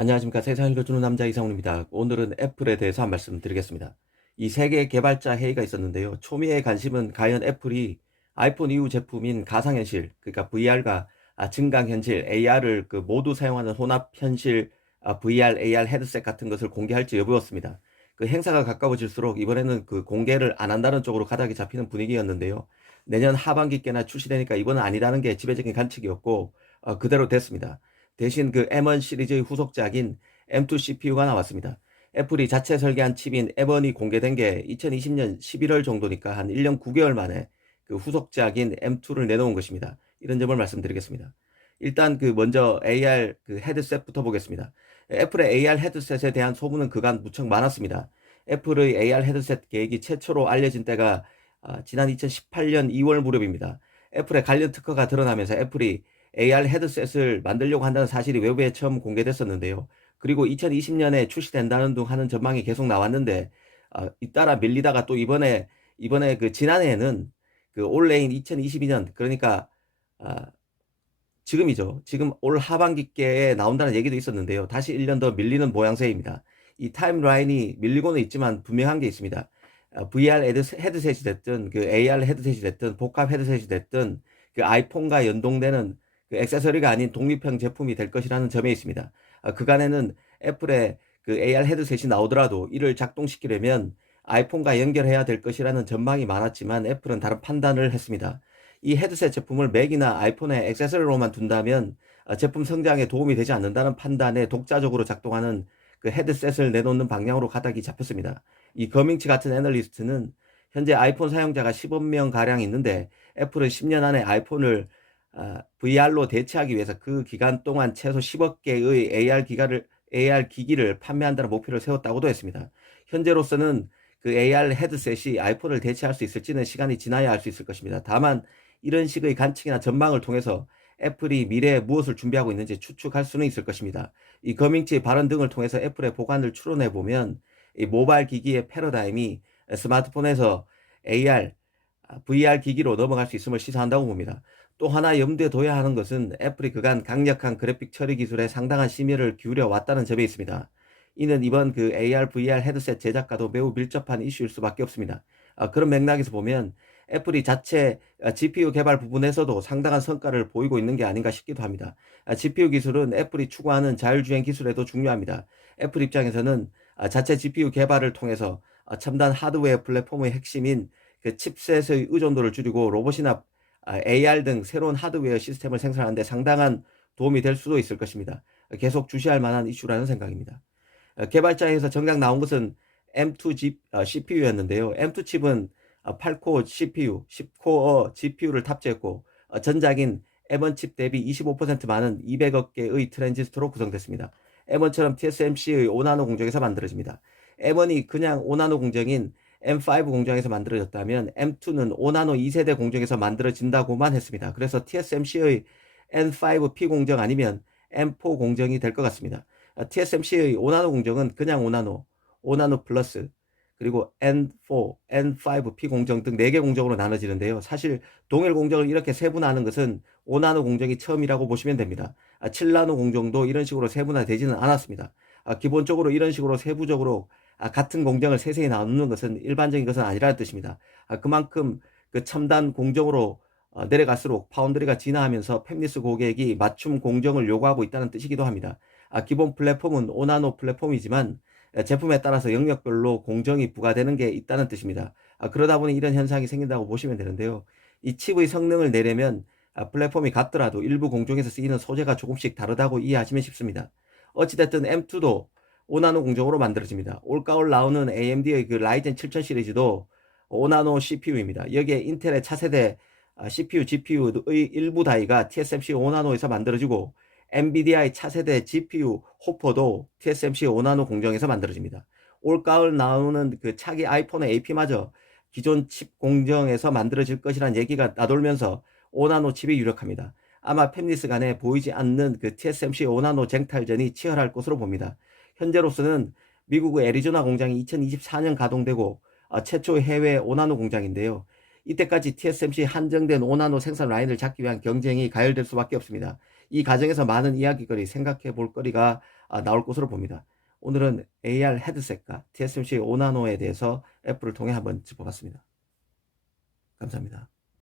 안녕하십니까. 세상을 읽어주는 남자 이상훈입니다. 오늘은 애플에 대해서 한 말씀 드리겠습니다. 이 세계 개발자 회의가 있었는데요. 초미의 관심은 과연 애플이 아이폰 이후 제품인 가상현실, 그러니까 VR과 증강현실, AR을 모두 사용하는 혼합현실 VR, AR 헤드셋 같은 것을 공개할지 여부였습니다. 그 행사가 가까워질수록 이번에는 그 공개를 안 한다는 쪽으로 가닥이 잡히는 분위기였는데요. 내년 하반기께나 출시되니까 이번은 아니라는 게 지배적인 관측이었고 그대로 됐습니다. 대신 그 M1 시리즈의 후속작인 M2 CPU가 나왔습니다. 애플이 자체 설계한 칩인 M1이 공개된 게 2020년 11월 정도니까 한 1년 9개월 만에 그 후속작인 M2를 내놓은 것입니다. 이런 점을 말씀드리겠습니다. 일단 그 먼저 AR 그 헤드셋부터 보겠습니다. 애플의 AR 헤드셋에 대한 소문은 그간 무척 많았습니다. 애플의 AR 헤드셋 계획이 최초로 알려진 때가 지난 2018년 2월 무렵입니다. 애플의 관련 특허가 드러나면서 애플이 AR 헤드셋을 만들려고 한다는 사실이 외부에 처음 공개됐었는데요. 그리고 2020년에 출시된다는 둥 하는 전망이 계속 나왔는데 잇따라 밀리다가 또 이번에 그 지난해에는 그 올해인 2022년 그러니까 아, 지금이죠. 지금 올 하반기께에 나온다는 얘기도 있었는데요. 다시 1년 더 밀리는 모양새입니다. 이 타임라인이 밀리고는 있지만 분명한 게 있습니다. VR 헤드셋이 됐든 그 AR 헤드셋이 됐든 복합 헤드셋이 됐든 그 아이폰과 연동되는 그 액세서리가 아닌 독립형 제품이 될 것이라는 점에 있습니다. 그간에는 애플의 그 AR 헤드셋이 나오더라도 이를 작동시키려면 아이폰과 연결해야 될 것이라는 전망이 많았지만 애플은 다른 판단을 했습니다. 이 헤드셋 제품을 맥이나 아이폰의 액세서리로만 둔다면 제품 성장에 도움이 되지 않는다는 판단에 독자적으로 작동하는 그 헤드셋을 내놓는 방향으로 가닥이 잡혔습니다. 이 거밍치 같은 애널리스트는 현재 아이폰 사용자가 10억 명 가량 있는데 애플은 10년 안에 아이폰을 VR로 대체하기 위해서 그 기간 동안 최소 10억 개의 AR 기기를 판매한다는 목표를 세웠다고도 했습니다. 현재로서는 그 AR 헤드셋이 아이폰을 대체할 수 있을지는 시간이 지나야 알 수 있을 것입니다. 다만 이런 식의 관측이나 전망을 통해서 애플이 미래에 무엇을 준비하고 있는지 추측할 수는 있을 것입니다. 이 거밍치의 발언 등을 통해서 애플의 보관을 추론해 보면 이 모바일 기기의 패러다임이 스마트폰에서 AR, VR 기기로 넘어갈 수 있음을 시사한다고 봅니다. 또 하나 염두에 둬야 하는 것은 애플이 그간 강력한 그래픽 처리 기술에 상당한 심혈을 기울여 왔다는 점에 있습니다. 이는 이번 그 AR, VR 헤드셋 제작과도 매우 밀접한 이슈일 수밖에 없습니다. 그런 맥락에서 보면 애플이 자체 GPU 개발 부분에서도 상당한 성과를 보이고 있는 게 아닌가 싶기도 합니다. GPU 기술은 애플이 추구하는 자율주행 기술에도 중요합니다. 애플 입장에서는 자체 GPU 개발을 통해서 첨단 하드웨어 플랫폼의 핵심인 그 칩셋의 의존도를 줄이고 로봇이나 AR 등 새로운 하드웨어 시스템을 생산하는 데 상당한 도움이 될 수도 있을 것입니다. 계속 주시할 만한 이슈라는 생각입니다. 개발자에서 정작 나온 것은 M2 CPU였는데요. M2 칩은 8코어 CPU, 10코어 GPU를 탑재했고 전작인 M1 칩 대비 25% 많은 200억 개의 트랜지스터로 구성됐습니다. M1처럼 TSMC의 5나노 공정에서 만들어집니다. M1이 그냥 5나노 공정인 M5 공정에서 만들어졌다면 M2는 5나노 2세대 공정에서 만들어진다고만 했습니다. 그래서 TSMC의 N5P 공정 아니면 M4 공정이 될 것 같습니다. TSMC의 5나노 공정은 그냥 5나노, 5나노 플러스, 그리고 N4, N5P 공정 등 4개 공정으로 나눠지는데요. 사실 동일 공정을 이렇게 세분화하는 것은 5나노 공정이 처음이라고 보시면 됩니다. 7나노 공정도 이런 식으로 세분화되지는 않았습니다. 기본적으로 이런 식으로 세부적으로 같은 공정을 세세히 나누는 것은 일반적인 것은 아니라는 뜻입니다. 그만큼 그 첨단 공정으로 내려갈수록 파운드리가 진화하면서 팹리스 고객이 맞춤 공정을 요구하고 있다는 뜻이기도 합니다. 기본 플랫폼은 5나노 플랫폼이지만 제품에 따라서 영역별로 공정이 부과되는 게 있다는 뜻입니다. 그러다 보니 이런 현상이 생긴다고 보시면 되는데요. 이 칩의 성능을 내려면 플랫폼이 같더라도 일부 공정에서 쓰이는 소재가 조금씩 다르다고 이해하시면 쉽습니다. 어찌됐든 M2도 5나노 공정으로 만들어집니다. 올가을 나오는 AMD의 그 라이젠 7000 시리즈도 5나노 CPU입니다. 여기에 인텔의 차세대 CPU, GPU의 일부 다이가 TSMC 5나노에서 만들어지고 엔비디아의 차세대 GPU 호퍼도 TSMC 5나노 공정에서 만들어집니다. 올가을 나오는 그 차기 아이폰의 AP마저 기존 칩 공정에서 만들어질 것이란 얘기가 나돌면서 5나노 칩이 유력합니다. 아마 팹리스 간에 보이지 않는 그 TSMC 5나노 쟁탈전이 치열할 것으로 봅니다. 현재로서는 미국의 애리조나 공장이 2024년 가동되고 최초의 해외 5나노 공장인데요. 이때까지 TSMC 한정된 5나노 생산 라인을 잡기 위한 경쟁이 가열될 수밖에 없습니다. 이 과정에서 많은 이야기거리, 생각해 볼 거리가 나올 것으로 봅니다. 오늘은 AR 헤드셋과 TSMC 5나노에 대해서 애플을 통해 한번 짚어봤습니다. 감사합니다.